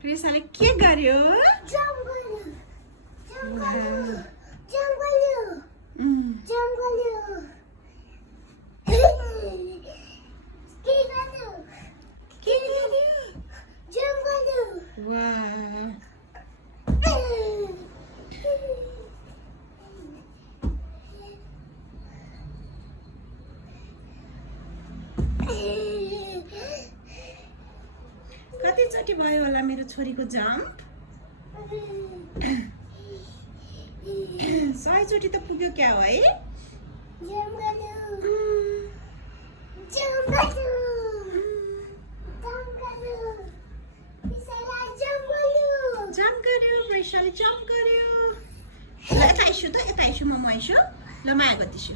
प्रियसाले के गर्यो कतिचोटि भयो होला मेरो छोरीको जम्प 100 चोटि त पुग्यो क्या हो है जम्प गर्यो वैशाली जम्प गर्यो ल यता आइसु त यता आइसु म आइसु ल माया गर्दैछु